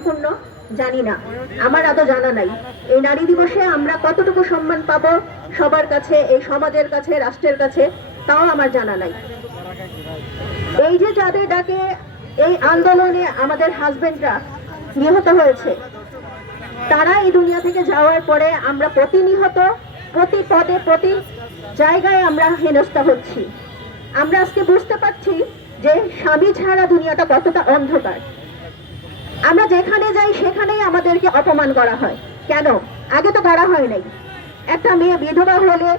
পরিপূর্ণ জানি না, আমার আদৌ জানা নাই এই নারী দিবসে আমরা কতটুকু সম্মান পাবো সবার কাছে, এই সমাজের কাছে, রাষ্ট্রের কাছে, তাও আমার জানা নাই। এই যে যাদের ডাকে এই আন্দোলনে আমাদের হাজবেন্ডরা নিহত হয়েছে, তারা এই দুনিয়া থেকে যাওয়ার পরে আমরা প্রতিনিহত, প্রতি পদে প্রতি জায়গায় আমরা হেনস্থা হচ্ছি। আমরা আজকে বুঝতে পারছি যে স্বামী ছাড়া দুনিয়াটা কতটা অন্ধকার। আমরা যেখানে যাই সেখানেই আমাদেরকে অপমান করা হয়। কেন? আগে তো করা হয় নাই। একটা মেয়ে বিধবা হলে,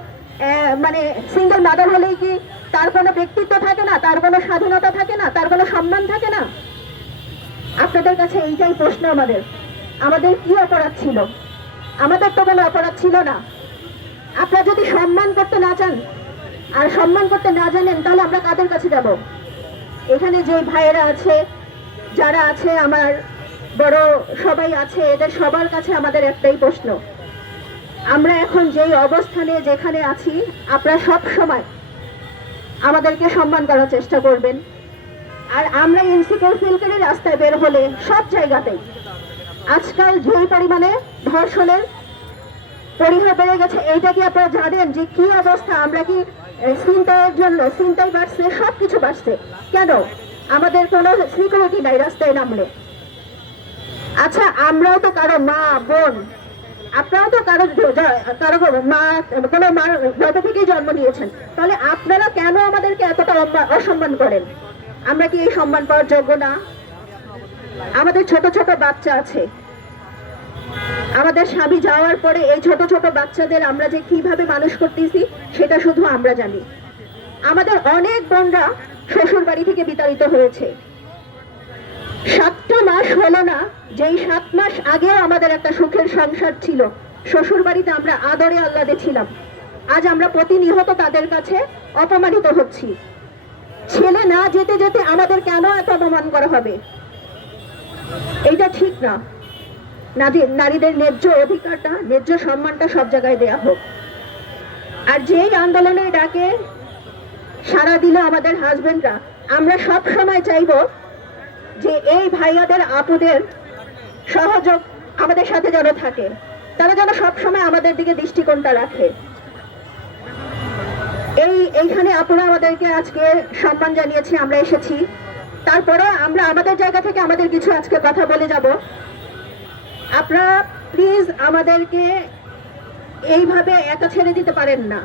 মানে সিঙ্গেল মাদার হলেই কি তার কোনো ব্যক্তিত্ব থাকে না, তার কোনো স্বাধীনতা থাকে না, তার কোনো সম্মান থাকে না? আপনাদের কাছে এইটাই প্রশ্ন আমাদের। আমাদের কি অপরাধ ছিল? আমাদের তো কোনো অপরাধ ছিল না। আপনারা যদি সম্মান করতে না চান আর সম্মান করতে না জানেন, তাহলে আমরা কাদের কাছে যাব? এখানে যে ভাইয়েরা আছে, যারা আছে, আমার বড় সবাই আছে, এদের সবার কাছে আমাদের একটাই প্রশ্ন। আমরা এখন যেই অবস্থানে যেখানে আছি, আপনারা সব সময় আমাদেরকে সম্মান করার চেষ্টা করবেন। আর আমরা ইনসিকিউর ফিল করে রাস্তায় বের হলে সব জায়গাতেই আজকাল যে পরিমাণে ধর্ষণের পরিহার বেড়ে গেছে, এইটা কি আপনারা জানেন যে কি অবস্থা? আমরা কি ছিনতাইয়ের জন্য ছিনতাই বাড়ছে, সবকিছু বাড়ছে। কেন? আমাদের কোনো সিকিউরিটি নাই রাস্তায় নামলে। আচ্ছা, আমরাও তো কারো মা বোন, আপনারাও তো কারো মা, কোনো মার গর্ভে থেকেই জন্ম নিয়েছেন, তাহলে আপনারা কেন আমাদেরকে এতটা অসম্মান করেন? আমরা কি এই সম্মান পাওয়ার যোগ্য না? আমাদের ছোট ছোট বাচ্চা আছে, আমাদের স্বামী যাওয়ার পরে এই ছোট ছোট বাচ্চাদের আমরা যে কিভাবে মানুষ করতেছি সেটা শুধু আমরা জানি। আমাদের অনেক বোনরা শ্বশুর বাড়ি থেকে বিতাড়িত হয়েছে। 7টা মাস হলো না, যেই 7 মাস আগেও আমাদের একটা সুখের সংসার ছিল, শ্বশুর বাড়িতে আমরা আদরে আহ্লাদে ছিলাম। আজ আমরা প্রতিনিহত তাদের কাছে অপমানিত হচ্ছি। ছেলে না যেতে যেতে আমাদের কেন এত অপমান করা হবে? এইটা ঠিক না। নারীদের ন্যায্য অধিকারটা, ন্যায্য সম্মানটা সব জায়গায় দেয়া হোক। আর যেই আন্দোলনের ডাকে সাড়া দিল আমাদের হাজবেন্ডরা, আমরা সব সময় চাইব যে এই ভাইয়াদের আপুদের সহযোগ আমাদের সাথে যেন থাকে, তারা যেন সবসময় আমাদের দিকে দৃষ্টিকোণটা রাখে। এইখানে আপনারা আমাদেরকে আজকে সম্মান জানিয়েছি, আমরা এসেছি, তারপরে আমরা আমাদের জায়গা থেকে আমাদের কিছু আজকে কথা বলে যাব। আপনারা প্লিজ আমাদেরকে এইভাবে একা ছেড়ে দিতে পারেন না।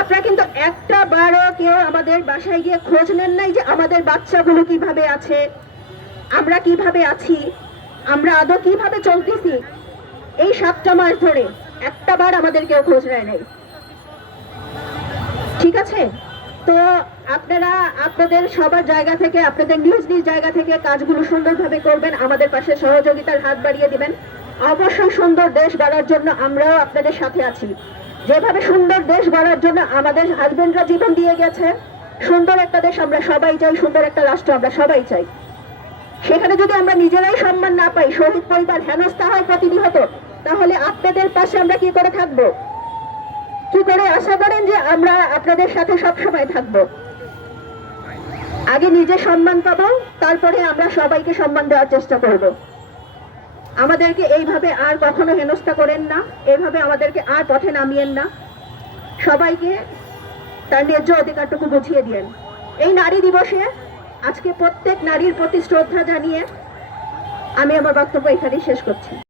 আপনারা কিন্তু একটা বারও কেউ আমাদের বাসায় গিয়ে খোঁজ নেন নাই যে আমাদের বাচ্চাগুলো কিভাবে আছে, আমরা কিভাবে আছি, আমরা আদৌ কিভাবে চলতেছি। এই 7টা মাস ধরে একটা বার আমাদের কেউ খোঁজ নেয় নাই। ঠিক আছে? তো আপনারা আপনাদের সবার জায়গা থেকে, আপনাদের নিজ নিজ জায়গা থেকে কাজগুলো সুন্দরভাবে করবেন, আমাদের পাশে সহযোগিতার হাত বাড়িয়ে দিবেন। অবশ্যই সুন্দর দেশ গড়ার জন্য আমরাও আপনাদের সাথে আছি। যেভাবে সুন্দর দেশ গড়ার জন্য আমাদের হাজবেন্ডরা জীবন দিয়ে গেছে, সুন্দর একটা দেশ আমরা সবাই চাই, সুন্দর একটা রাষ্ট্র আমরা সবাই চাই। সেখানে যদি আমরা নিজেরাই সম্মান না পাই, শহীদ পরিবার হেনস্থা হয়, প্রতিনিহত, তাহলে আপনাদের পাশে আমরা কি করে থাকবো? কি করে আশা করেন যে আমরা আপনাদের সাথে সব সময় থাকবো? আগে নিজে সম্মান পাবো, তারপরে আমরা সবাইকে সম্মান দেওয়ার চেষ্টা করব। আমাদেরকে এইভাবে আর কখনো হেনস্থা করেন না, এইভাবে আমাদেরকে আর পথে নামিয়েন না। সবাইকে তার ন্যায্য অধিকারটুকু বুঝিয়ে দিয়েন। এই নারী দিবসে আজকে প্রত্যেক নারীর প্রতি শ্রদ্ধা জানিয়ে আমি আমার বক্তব্য এখানেই শেষ করছি।